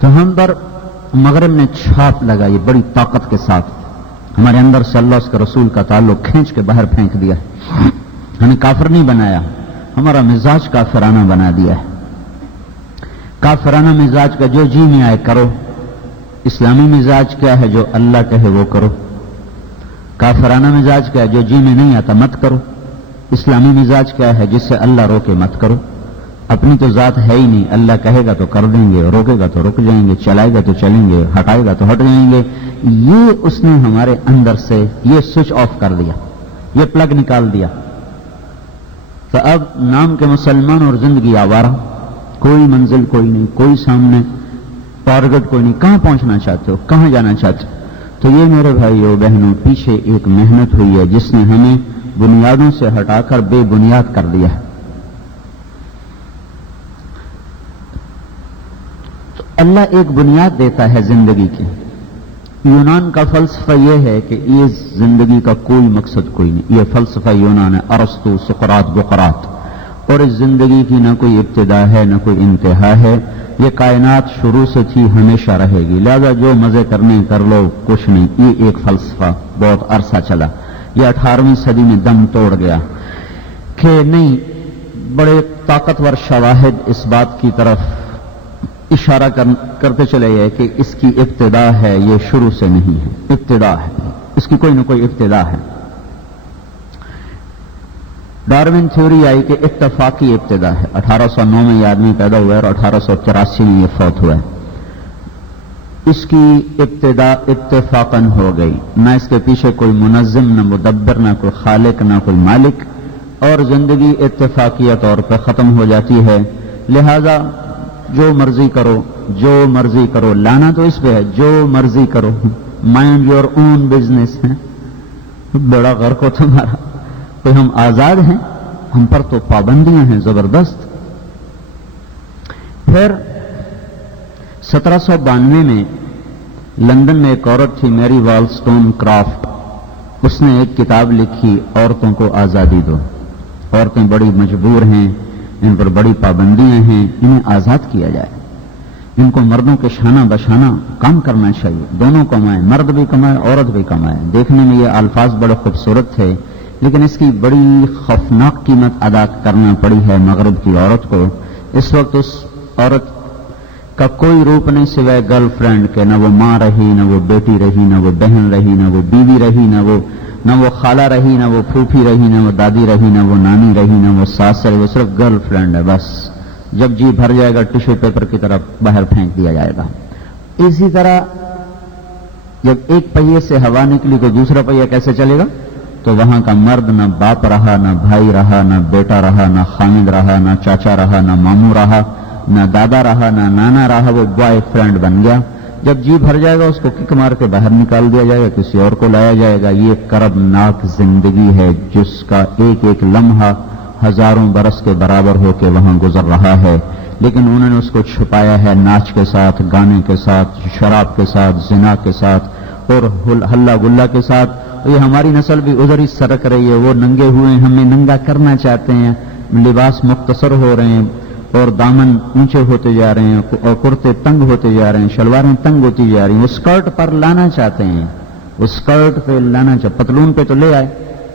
تو ہم پر مغرب نے چھاپ لگائی بڑی طاقت کے ساتھ، ہمارے اندر سے اللہ اس کے رسول کا تعلق کھینچ کے باہر پھینک دیا ہے، ہمیں کافر نہیں بنایا، ہمارا مزاج کافرانہ بنا دیا ہے۔ کافرانہ مزاج کا جو جی میں آئے کرو، اسلامی مزاج کیا ہے؟ جو اللہ کہے وہ کرو۔ کافرانہ مزاج کیا ہے؟ جو جی میں نہیں آتا مت کرو۔ اسلامی مزاج کیا ہے؟ جس سے اللہ روکے مت کرو۔ اپنی تو ذات ہے ہی نہیں، اللہ کہے گا تو کر دیں گے، روکے گا تو رک جائیں گے، چلائے گا تو چلیں گے، ہٹائے گا تو ہٹ جائیں گے۔ یہ اس نے ہمارے اندر سے یہ سوئچ آف کر دیا، یہ پلگ نکال دیا۔ تو اب نام کے مسلمان اور زندگی آوارہ، کوئی منزل کوئی نہیں، کوئی سامنے ٹارگٹ کوئی نہیں۔ کہاں پہنچنا چاہتے ہو؟ کہاں جانا چاہتے ہو؟ تو یہ میرے بھائیو بہنوں پیچھے ایک محنت ہوئی ہے جس نے ہمیں بنیادوں سے ہٹا کر بے بنیاد کر دیا ہے۔ تو اللہ ایک بنیاد دیتا ہے زندگی کی۔ یونان کا فلسفہ یہ ہے کہ یہ زندگی کا کوئی مقصد کوئی نہیں، یہ فلسفہ یونان ہے، ارسطو، سقراط، بقراط۔ اور اس زندگی کی نہ کوئی ابتدا ہے نہ کوئی انتہا ہے، یہ کائنات شروع سے تھی، ہمیشہ رہے گی، لہذا جو مزے کرنے کر لو، کچھ نہیں۔ یہ ایک فلسفہ بہت عرصہ چلا، یہ 18ویں صدی میں دم توڑ گیا کہ نہیں، بڑے طاقتور شواہد اس بات کی طرف اشارہ کرتے چلے گئے کہ اس کی ابتدا ہے، یہ شروع سے نہیں ہے، ابتدا ہے، اس کی کوئی نہ کوئی ابتدا ہے۔ ڈارون تھیوری آئی کہ اتفاقی ابتدا ہے، 1809 میں یہ آدمی پیدا ہوا ہے اور 1883 میں یہ فوت ہوا ہے۔ اس کی ابتدا اتفاقاً ہو گئی، نہ اس کے پیچھے کوئی منظم، نہ مدبر، نہ کوئی خالق، نہ کوئی مالک، اور زندگی اتفاقیہ طور پہ ختم ہو جاتی ہے۔ لہذا جو مرضی کرو، جو مرضی کرو، لانا تو اس پہ ہے، جو مرضی کرو، مائنڈ یور اون بزنس ہے، بڑا غرق ہو تمہارا۔ تو ہم آزاد ہیں، ہم پر تو پابندیاں ہیں زبردست۔ پھر 1792 میں لندن میں ایک عورت تھی، میری والسٹون کرافٹ، اس نے ایک کتاب لکھی، عورتوں کو آزادی دو، عورتیں بڑی مجبور ہیں، ان پر بڑی پابندیاں ہیں، انہیں آزاد کیا جائے، ان کو مردوں کے شانہ بشانہ کام کرنا چاہیے، دونوں کمائیں، مرد بھی کمائے عورت بھی کمائے۔ دیکھنے میں یہ الفاظ بڑے خوبصورت تھے، لیکن اس کی بڑی خوفناک قیمت ادا کرنا پڑی ہے مغرب کی عورت کو۔ اس وقت اس عورت کا کوئی روپ نہیں سوائے گرل فرینڈ کے، نہ وہ ماں رہی، نہ وہ بیٹی رہی، نہ وہ بہن رہی، نہ وہ بیوی رہی، نہ وہ خالہ رہی، نہ وہ پھوپھی رہی، نہ وہ دادی رہی، نہ وہ نانی رہی، نہ وہ ساس رہی، وہ صرف گرل فرینڈ ہے بس۔ جب جی بھر جائے گا ٹشو پیپر کی طرف باہر پھینک دیا جائے گا۔ اسی طرح جب ایک پہیے سے ہوا نکلی تو دوسرا پہیہ کیسے چلے گا؟ تو وہاں کا مرد نہ باپ رہا، نہ بھائی رہا، نہ بیٹا رہا، نہ خامد رہا، نہ چاچا رہا، نہ ماموں رہا، نہ دادا رہا، نہ نانا رہا، وہ بوائے فرینڈ بن گیا۔ جب جی بھر جائے گا اس کو کک مار کے باہر نکال دیا جائے گا، کسی اور کو لایا جائے گا۔ یہ کربناک زندگی ہے جس کا ایک ایک لمحہ ہزاروں برس کے برابر ہو کے وہاں گزر رہا ہے، لیکن انہوں نے اس کو چھپایا ہے ناچ کے ساتھ، گانے کے ساتھ، شراب کے ساتھ، زنا کے ساتھ اور ہلا گلا کے ساتھ۔ یہ ہماری نسل بھی ادھر ہی سرک رہی ہے، وہ ننگے ہوئے ہمیں ننگا کرنا چاہتے ہیں، لباس مختصر ہو رہے ہیں اور دامن اونچے ہوتے جا رہے ہیں اور کرتے تنگ ہوتے جا رہے ہیں، شلواریں تنگ ہوتی جا رہی ہیں، وہ اسکرٹ پر لانا چاہتے ہیں، وہ اسکرٹ پہ لانا چاہتے، پتلون پہ تو لے آئے،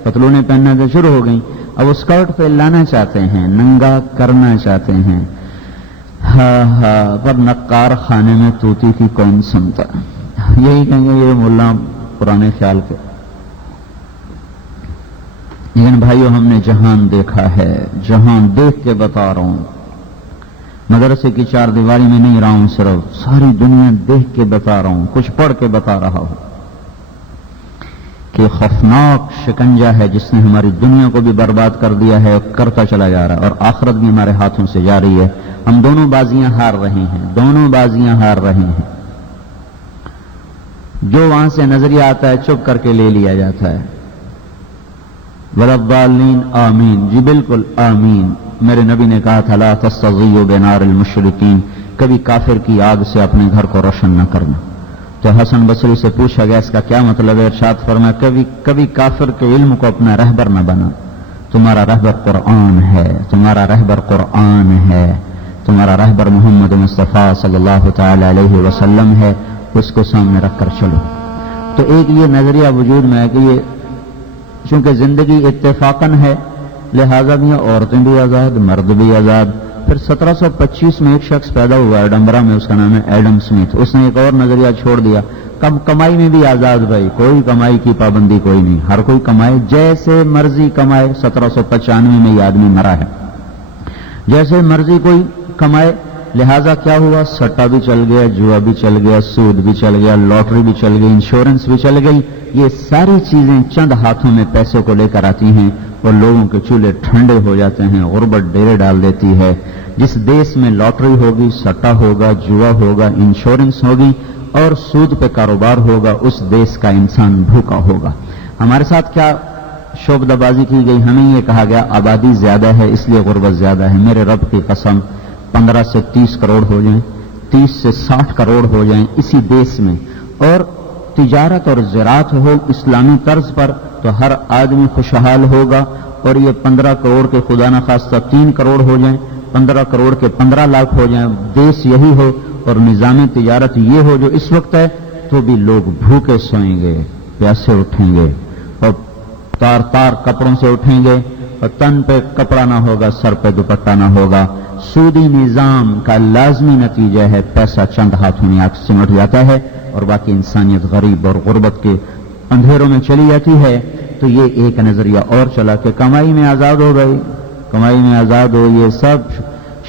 پتلونیں پہننا تو شروع ہو گئیں، اب وہ اسکرٹ پہ لانا چاہتے ہیں، ننگا کرنا چاہتے ہیں۔ ہاں ہاں، پر نقار خانے میں طوطی کی کون سنتا، یہی کہیں گے یہ ملا پرانے خیال کے۔ لیکن بھائیو ہم نے جہان دیکھا ہے، جہان دیکھ کے بتا رہا ہوں، مدرسے کی چار دیواری میں نہیں رہا ہوں، صرف ساری دنیا دیکھ کے بتا رہا ہوں، کچھ پڑھ کے بتا رہا ہوں کہ خوفناک شکنجہ ہے جس نے ہماری دنیا کو بھی برباد کر دیا ہے، کرتا چلا جا رہا ہے، اور آخرت بھی ہمارے ہاتھوں سے جا رہی ہے۔ ہم دونوں بازیاں ہار رہے ہیں، دونوں بازیاں ہار رہے ہیں۔ جو وہاں سے نظریہ آتا ہے چپ کر کے لے لیا جاتا ہے۔ وَلَضَّالِّينَ آمین، جی بالکل آمین۔ میرے نبی نے کہا تھا لا تستضیئوا بنار المشرکین، کبھی کافر کی آگ سے اپنے گھر کو روشن نہ کرنا۔ تو حسن بصری سے پوچھا گیا اس کا کیا مطلب ہے؟ ارشاد فرمایا کبھی کافر کے علم کو اپنا رہبر نہ بنا، تمہارا رہبر قرآن ہے، تمہارا رہبر قرآن ہے۔ تمہارا رہبر محمد مصطفیٰ صلی اللہ تعالی علیہ وسلم ہے، اس کو سامنے رکھ کر چلو۔ تو ایک یہ نظریہ وجود میں ہے کہ یہ چونکہ زندگی اتفاقاً ہے، لہذا بھی عورتیں بھی آزاد، مرد بھی آزاد۔ پھر 1725 میں ایک شخص پیدا ہوا ایڈنبرا میں، اس کا نام ہے ایڈم سمتھ۔ اس نے ایک اور نظریہ چھوڑ دیا، کمائی میں بھی آزاد بھائی، کوئی کمائی کی پابندی کوئی نہیں، ہر کوئی کمائے جیسے مرضی کمائے۔ 1795 میں یہ آدمی مرا ہے، جیسے مرضی کوئی کمائے۔ لہذا کیا ہوا، سٹا بھی چل گیا، جوا بھی چل گیا، سود بھی چل گیا، لاٹری بھی چل گئی، انشورنس بھی چل گئی۔ یہ ساری چیزیں چند ہاتھوں میں پیسوں کو لے کر آتی ہیں اور لوگوں کے چولہے ٹھنڈے ہو جاتے ہیں، غربت ڈیرے ڈال دیتی ہے۔ جس دیش میں لاٹری ہوگی، سٹا ہوگا، جوا ہوگا، انشورنس ہوگی اور سود پہ کاروبار ہوگا، اس دیش کا انسان بھوکا ہوگا۔ ہمارے ساتھ کیا شعبدہ بازی کی گئی، ہمیں یہ کہا گیا آبادی زیادہ ہے اس لیے غربت زیادہ ہے۔ میرے رب کی قسم، 15 سے 30 کروڑ ہو جائیں، 30 سے 60 کروڑ ہو جائیں اسی دیش میں، اور تجارت اور زراعت ہو اسلامی طرز پر، تو ہر آدمی خوشحال ہوگا۔ اور یہ 15 کروڑ کے خدا نخواستہ 3 کروڑ ہو جائیں، 15 کروڑ کے 15 لاکھ ہو جائیں، دیش یہی ہو اور نظام تجارت یہ ہو جو اس وقت ہے، تو بھی لوگ بھوکے سوئیں گے، پیاسے اٹھیں گے اور تار تار کپڑوں سے اٹھیں گے، اور تن پہ کپڑا نہ ہوگا، سر پہ دوپٹہ نہ ہوگا۔ سودی نظام کا لازمی نتیجہ ہے پیسہ چند ہاتھوں میں آ سمٹ جاتا ہے اور باقی انسانیت غریب اور غربت کے اندھیروں میں چلی جاتی ہے۔ تو یہ ایک نظریہ اور چلا کہ کمائی میں آزاد ہو گئی، کمائی میں آزاد ہو۔ یہ سب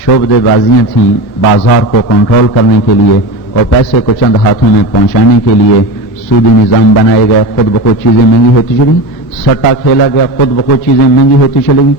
شعبدے بازیاں تھیں بازار کو کنٹرول کرنے کے لیے اور پیسے کو چند ہاتھوں میں پہنچانے کے لیے۔ سودی نظام بنائے گئے، خود بخود چیزیں مہنگی ہوتی چلی، سٹا کھیلا گیا، خود بخود چیزیں مہنگی ہوتی چلی گئی،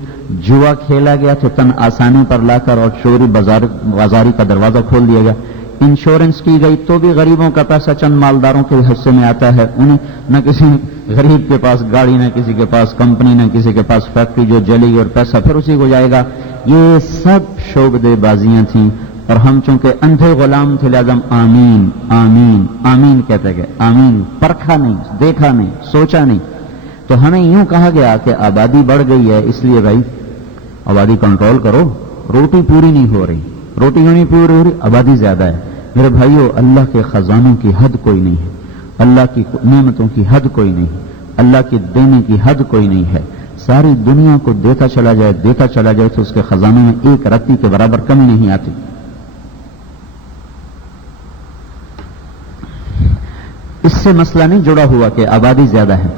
جوا کھیلا گیا تو تن آسانی پر لا کر اور چوری بازاری کا دروازہ کھول دیا گیا، انشورنس کی گئی تو بھی غریبوں کا پیسہ چند مالداروں کے حصے میں آتا ہے، انہیں نہ کسی غریب کے پاس گاڑی، نہ کسی کے پاس کمپنی، نہ کسی کے پاس فیکٹری جو جلی گئی اور پیسہ پھر اسی کو جائے گا۔ یہ سب شعبدے بازیاں تھیں اور ہم چونکہ اندھے غلام تھے لہذا آمین آمین آمین کہتے گئے، آمین، پرکھا نہیں، دیکھا نہیں، سوچا نہیں۔ تو ہمیں یوں کہا گیا کہ آبادی بڑھ گئی ہے اس لیے بھائی آبادی کنٹرول کرو، روٹی پوری نہیں ہو رہی، روٹی کیوں نہیں پوری ہو رہی، آبادی زیادہ ہے۔ میرے بھائیو، اللہ کے خزانوں کی حد کوئی نہیں ہے، اللہ کی نعمتوں کی حد کوئی نہیں ہے، اللہ کی دینے کی حد کوئی نہیں ہے۔ ساری دنیا کو دیتا چلا جائے تو اس کے خزانوں میں ایک رتی کے برابر کمی نہیں آتی۔ اس سے مسئلہ نہیں جڑا ہوا کہ آبادی زیادہ ہے۔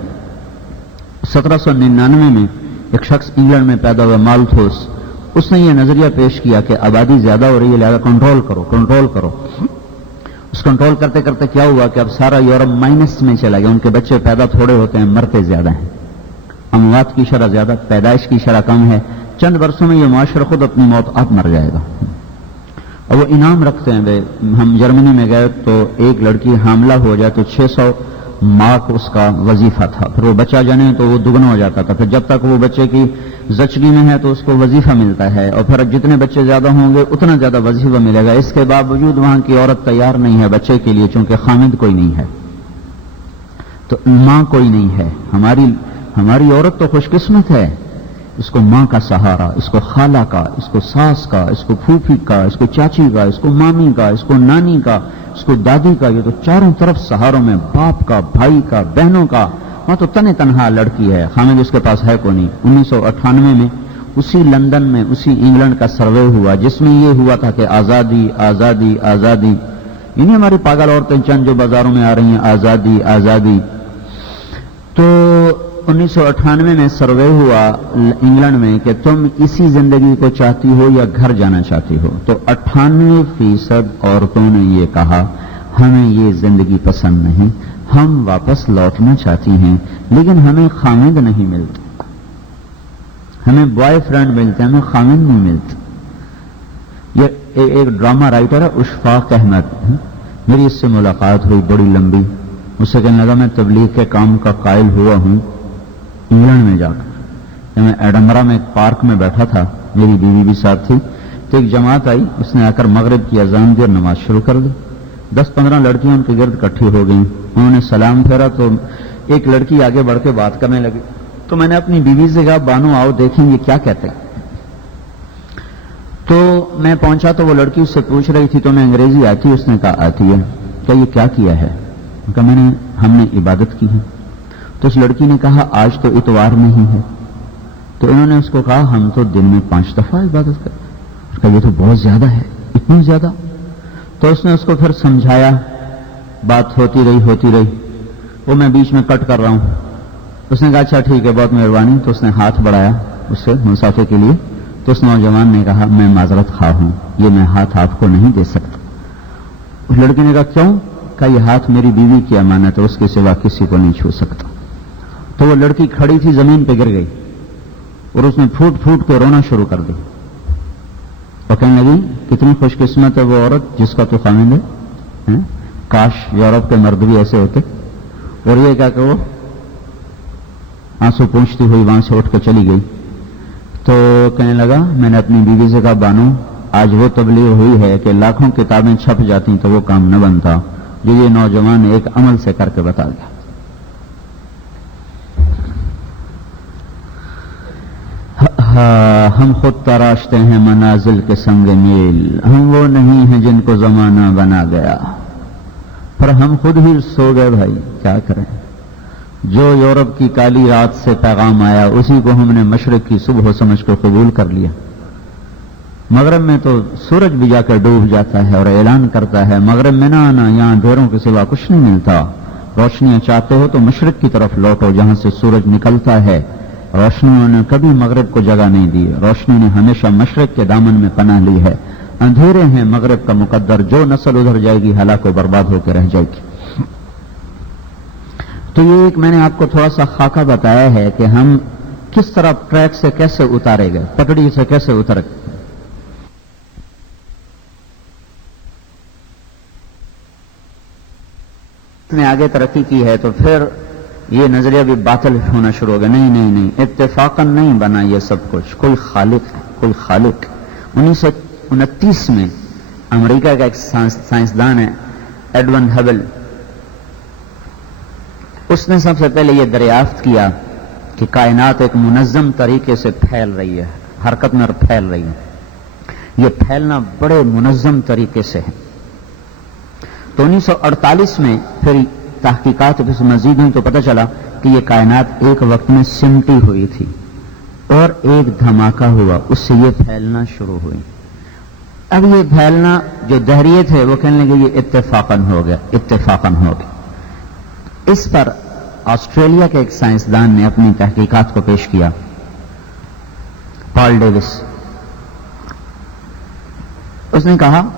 1799 میں ایک شخص انگلینڈ میں پیدا ہوا مالتھوس، اس نے یہ نظریہ پیش کیا کہ آبادی زیادہ ہو رہی ہے لہذا کنٹرول کرو۔ اس کنٹرول کرتے کرتے کیا ہوا کہ اب سارا یورپ مائنس میں چلا گیا، ان کے بچے پیدا تھوڑے ہوتے ہیں، مرتے زیادہ ہیں، اموات کی شرح زیادہ، پیدائش کی شرح کم ہے۔ چند برسوں میں یہ معاشرہ خود اپنی موت آپ مر جائے گا۔ اور وہ انعام رکھتے ہیں، ہم جرمنی میں گئے تو ایک لڑکی حاملہ ہو جائے تو 600 مارک اس کا وظیفہ تھا، پھر وہ بچہ جنے تو وہ دگنا ہو جاتا تھا، پھر جب تک وہ بچے کی زچگی میں ہے تو اس کو وظیفہ ملتا ہے، اور پھر جتنے بچے زیادہ ہوں گے اتنا زیادہ وظیفہ ملے گا۔ اس کے باوجود وہاں کی عورت تیار نہیں ہے بچے کے لیے، چونکہ خامد کوئی نہیں ہے، تو ماں کوئی نہیں ہے۔ ہماری عورت تو خوش قسمت ہے، اس کو ماں کا سہارا، اس کو خالہ کا، اس کو ساس کا، اس کو پھوپھی کا، اس کو چاچی کا، اس کو مامی کا، اس کو نانی کا، اس کو دادی کا، یہ تو چاروں طرف سہاروں میں، باپ کا، بھائی کا، بہنوں کا۔ وہاں تو تنہا لڑکی ہے، خامد اس کے پاس ہے کو نہیں۔ 1998 میں اسی لندن میں اسی انگلینڈ کا سروے ہوا جس میں یہ ہوا تھا کہ آزادی آزادی آزادی، یعنی ہماری پاگل عورتیں چند جو بازاروں میں آ رہی ہیں، آزادی آزادی۔ تو 1998 میں سروے ہوا انگلینڈ میں کہ تم اسی زندگی کو چاہتی ہو یا گھر جانا چاہتی ہو، تو 98% عورتوں نے یہ کہا ہمیں یہ زندگی پسند نہیں، ہم واپس لوٹنا چاہتی ہیں، لیکن ہمیں خامد نہیں ملتا، ہمیں بوائے فرینڈ ملتے ہیں، ہمیں خامد نہیں ملتا۔ یہ ایک ڈرامہ رائٹر ہے اشفاق احمد، میری اس سے ملاقات ہوئی بڑی لمبی، مجھ سے کہنے لگا میں تبلیغ کے کام کا قائل ہوا ہوں انگلینڈ میں جا کر۔ میں ایڈنبرا میں ایک پارک میں بیٹھا تھا، میری بیوی بھی ساتھ تھی، تو ایک جماعت آئی، اس نے آ کر مغرب کی اذان دی اور نماز شروع کر دی۔ 10-15 لڑکیاں ان کے گرد اکٹھی ہو گئیں، انہوں نے سلام پھیرا تو ایک لڑکی آگے بڑھ کے بات کرنے لگی، تو میں نے اپنی بیوی سے کہا بانو آؤ دیکھیں یہ کیا کہتے ہیں۔ تو میں پہنچا تو وہ لڑکی اس سے پوچھ رہی تھی تمہیں انگریزی آتی ہے؟ اس نے کہا آتی ہے۔ کہ یہ کیا کیا ہے؟ کہا ہم نے عبادت کی ہے۔ تو اس لڑکی نے کہا آج تو اتوار نہیں ہے۔ تو انہوں نے اس کو کہا ہم تو دن میں 5 دفعہ عبادت کرتے ہیں۔ اس کا یہ تو بہت زیادہ ہے، اتنی زیادہ؟ تو اس نے اس کو پھر سمجھایا، بات ہوتی رہی، وہ میں بیچ میں کٹ کر رہا ہوں۔ اس نے کہا اچھا ٹھیک ہے، بہت مہربانی۔ تو اس نے ہاتھ بڑھایا اس سے مسافے کے لیے، تو اس نوجوان نے کہا میں معذرت خواہ ہوں، یہ میں ہاتھ آپ کو نہیں دے سکتا۔ اس لڑکی نے کہا کیوں؟ کہا یہ ہاتھ میری بیوی کی امانت ہے، اس کے سوا کسی کو نہیں چھو سکتا۔ تو وہ لڑکی کھڑی تھی زمین پہ گر گئی اور اس نے پھوٹ پھوٹ کے رونا شروع کر دی اور کہنے لگی کتنی خوش قسمت ہے وہ عورت جس کا تو خامند ہے، کاش یورپ کے مرد بھی ایسے ہوتے۔ اور یہ کیا کہ وہ آنسو پونچھتی ہوئی وہاں سے اٹھ کے چلی گئی۔ تو کہنے لگا میں نے اپنی بیوی سے کہا بانو آج وہ تبلیغ ہوئی ہے کہ لاکھوں کتابیں چھپ جاتی تو وہ کام نہ بنتا جو یہ نوجوان ایک عمل سے کر کے بتا گیا۔ ہم خود تراشتے ہیں منازل کے سنگ میل، ہم وہ نہیں ہیں جن کو زمانہ بنا گیا، پر ہم خود ہی سو گئے بھائی، کیا کریں؟ جو یورپ کی کالی رات سے پیغام آیا اسی کو ہم نے مشرق کی صبح سمجھ کر قبول کر لیا۔ مغرب میں تو سورج بھی جا کر ڈوب جاتا ہے اور اعلان کرتا ہے مغرب میں نہ آنا، یہاں اندھیروں کے سوا کچھ نہیں ملتا، روشنیاں چاہتے ہو تو مشرق کی طرف لوٹو جہاں سے سورج نکلتا ہے۔ روشنیوں نے کبھی مغرب کو جگہ نہیں دی، روشنی نے ہمیشہ مشرق کے دامن میں پناہ لی ہے۔ اندھیرے ہیں مغرب کا مقدر، جو نسل ادھر جائے گی ہلاک و برباد ہو کے رہ جائے گی۔ تو یہ ایک میں نے آپ کو تھوڑا سا خاکہ بتایا ہے کہ ہم کس طرح ٹریک سے کیسے اتارے گئے، پٹڑی سے کیسے اتر گئے۔ نے آگے ترقی کی ہے تو پھر یہ نظریہ بھی باطل ہونا شروع ہو گیا۔ نہیں، اتفاقاً نہیں بنا یہ سب کچھ، کوئی خالق ہے، کوئی خالق۔ 1929 میں امریکہ کا ایک سائنسدان ہے ایڈون ہبل، اس نے سب سے پہلے یہ دریافت کیا کہ کائنات ایک منظم طریقے سے پھیل رہی ہے، حرکت میں پھیل رہی ہے، یہ پھیلنا بڑے منظم طریقے سے ہے۔ تو 1948 میں پھر تحقیقات مزید ہوئی تو پتہ چلا کہ یہ کائنات ایک وقت میں سمٹی ہوئی تھی اور ایک دھماکہ ہوا، اس سے یہ پھیلنا شروع ہوئی۔ اب یہ پھیلنا جو دہریے تھے وہ کہنے لگے یہ اتفاقاً ہو گیا۔ اس پر آسٹریلیا کے ایک سائنسدان نے اپنی تحقیقات کو پیش کیا، پال ڈیوس۔ اس نے کہا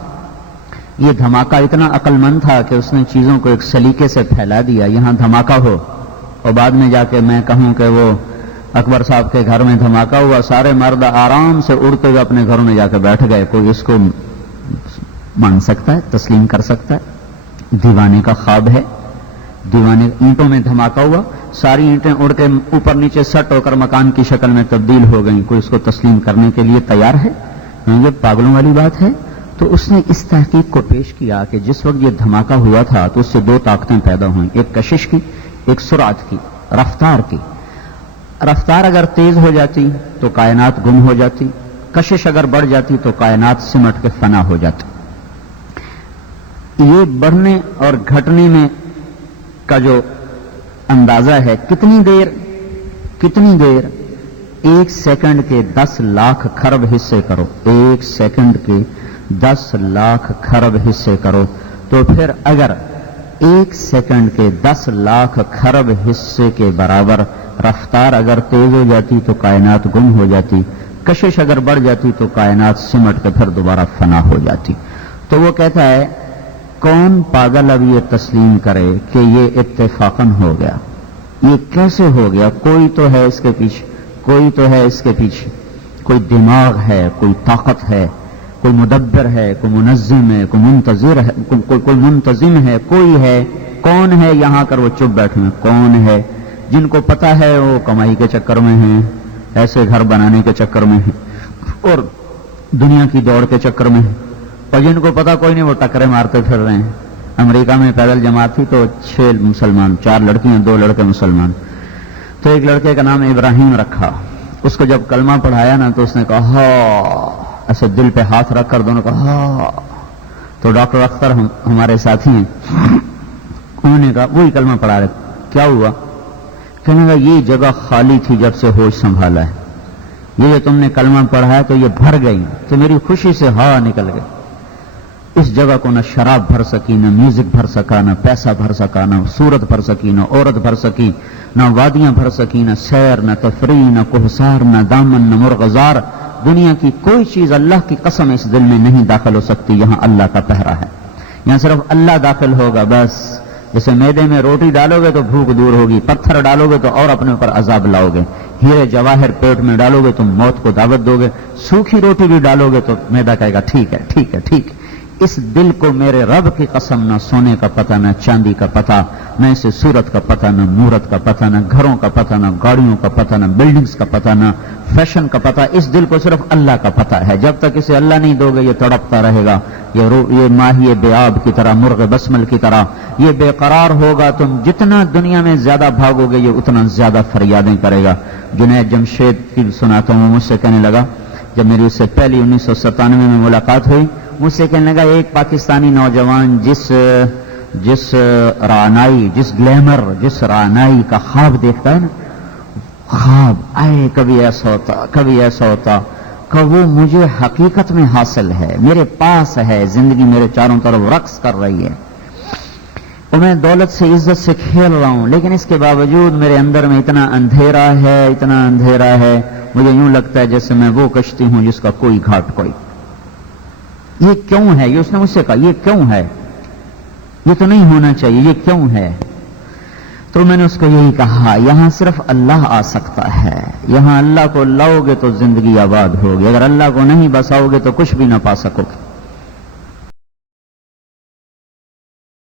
یہ دھماکہ اتنا عقل مند تھا کہ اس نے چیزوں کو ایک سلیقے سے پھیلا دیا، یہاں دھماکہ ہو اور بعد میں جا کے میں کہوں کہ وہ اکبر صاحب کے گھر میں دھماکہ ہوا، سارے مرد آرام سے اڑتے ہوئے اپنے گھروں میں جا کے بیٹھ گئے، کوئی اس کو مان سکتا ہے، تسلیم کر سکتا ہے؟ دیوانے کا خواب ہے۔ دیوانے اینٹوں میں دھماکہ ہوا، ساری اینٹیں اڑ کے اوپر نیچے سٹ ہو کر مکان کی شکل میں تبدیل ہو گئیں، کوئی اس کو تسلیم کرنے کے لیے تیار ہے؟ یہ پاگلوں والی بات ہے۔ تو اس نے اس تحقیق کو پیش کیا کہ جس وقت یہ دھماکہ ہوا تھا تو اس سے 2 طاقتیں پیدا ہوئیں، ایک کشش کی، ایک سرعت کی، رفتار کی۔ رفتار اگر تیز ہو جاتی تو کائنات گم ہو جاتی، کشش اگر بڑھ جاتی تو کائنات سمٹ کے فنا ہو جاتی۔ یہ بڑھنے اور گھٹنے میں کا جو اندازہ ہے کتنی دیر 1 سیکنڈ کے 10 لاکھ خرب حصے کرو، 1 سیکنڈ کے 10 لاکھ خرب حصے کرو، تو پھر اگر 1 سیکنڈ کے 10 لاکھ خرب حصے کے برابر رفتار اگر تیز ہو جاتی تو کائنات گم ہو جاتی، کشش اگر بڑھ جاتی تو کائنات سمٹ کے پھر دوبارہ فنا ہو جاتی۔ تو وہ کہتا ہے کون پاگل اب یہ تسلیم کرے کہ یہ اتفاقاً ہو گیا؟ یہ کیسے ہو گیا؟ کوئی تو ہے اس کے پیچھے، کوئی دماغ ہے، کوئی طاقت ہے، کوئی مدبر ہے، کوئی منظم ہے، کوئی منتظم ہے، کوئی ہے۔ کون ہے یہاں کر وہ چپ بیٹھے ہیں؟ کون ہے؟ جن کو پتا ہے وہ کمائی کے چکر میں ہیں، ایسے گھر بنانے کے چکر میں ہیں اور دنیا کی دوڑ کے چکر میں ہیں، اور جن کو پتا کوئی نہیں وہ ٹکرے مارتے پھر رہے ہیں۔ امریکہ میں پیدل جماعت تھی تو 6 مسلمان، 4 لڑکیاں 2 لڑکے مسلمان۔ تو ایک لڑکے کا نام ابراہیم رکھا، اس کو جب کلمہ پڑھایا نا تو اس نے کہا ایسے دل پہ ہاتھ رکھ کر دونوں کہا ہاں. تو ڈاکٹر اختر ہمارے ساتھی ہیں, انہوں نے کہا وہی کلمہ پڑھا رہے, کیا ہوا؟ کہنے لگا یہ جگہ خالی تھی جب سے ہوش سنبھالا ہے, یہ جو تم نے کلمہ پڑھا ہے تو یہ بھر گئی, تو میری خوشی سے ہوا نکل گئی. اس جگہ کو نہ شراب بھر سکی, نہ میوزک بھر سکا, نہ پیسہ بھر سکا, نہ صورت بھر سکی, نہ عورت بھر سکی, نہ وادیاں بھر سکی, نہ سیر, نہ تفریح, نہ کوہسار, نہ دامن, نہ مرغزار. دنیا کی کوئی چیز اللہ کی قسم اس دل میں نہیں داخل ہو سکتی. یہاں اللہ کا پہرا ہے, یہاں صرف اللہ داخل ہوگا بس. جیسے میدے میں روٹی ڈالو گے تو بھوک دور ہوگی, پتھر ڈالو گے تو اور اپنے اوپر عذاب لاؤ گے, ہیرے جواہر پیٹ میں ڈالو گے تو موت کو دعوت دو گے, سوکھی روٹی بھی ڈالو گے تو میدا کہے گا ٹھیک ہے ٹھیک ہے ٹھیک ہے. اس دل کو میرے رب کی قسم نہ سونے کا پتہ, نہ چاندی کا پتہ, نہ اسے صورت کا پتہ, نہ مورت کا پتہ, نہ گھروں کا پتہ, نہ گاڑیوں کا پتہ, نہ بلڈنگز کا پتہ, نہ فیشن کا پتہ. اس دل کو صرف اللہ کا پتہ ہے. جب تک اسے اللہ نہیں دو گے یہ تڑپتا رہے گا, یہ ماہی بے آب کی طرح, مرغ بسمل کی طرح یہ بے قرار ہوگا. تم جتنا دنیا میں زیادہ بھاگو گے یہ اتنا زیادہ فریادیں کرے گا. جنید جمشید کی سناتا ہوں, وہ مجھ سے کہنے لگا جب میری اس سے پہلی 1997 میں ملاقات ہوئی, مجھ سے کہنے لگا ایک پاکستانی نوجوان جس رعنائی, جس گلیمر, جس رعنائی کا خواب دیکھتا ہے نا, خواب آئے کبھی ایسا ہوتا کبھی ایسا ہوتا, کہ وہ مجھے حقیقت میں حاصل ہے, میرے پاس ہے, زندگی میرے چاروں طرف رقص کر رہی ہے, اور میں دولت سے عزت سے کھیل رہا ہوں, لیکن اس کے باوجود میرے اندر میں اتنا اندھیرا ہے, اتنا اندھیرا ہے, مجھے یوں لگتا ہے جیسے میں وہ کشتی ہوں جس کا کوئی گھاٹ کوئی. یہ کیوں ہے؟ یہ اس نے مجھ سے کہا یہ کیوں ہے, یہ تو نہیں ہونا چاہیے, یہ کیوں ہے؟ تو میں نے اس کو یہی کہا یہاں صرف اللہ آ سکتا ہے, یہاں اللہ کو لاؤ گے تو زندگی آباد ہوگی, اگر اللہ کو نہیں بساؤ گے تو کچھ بھی نہ پا سکو گے.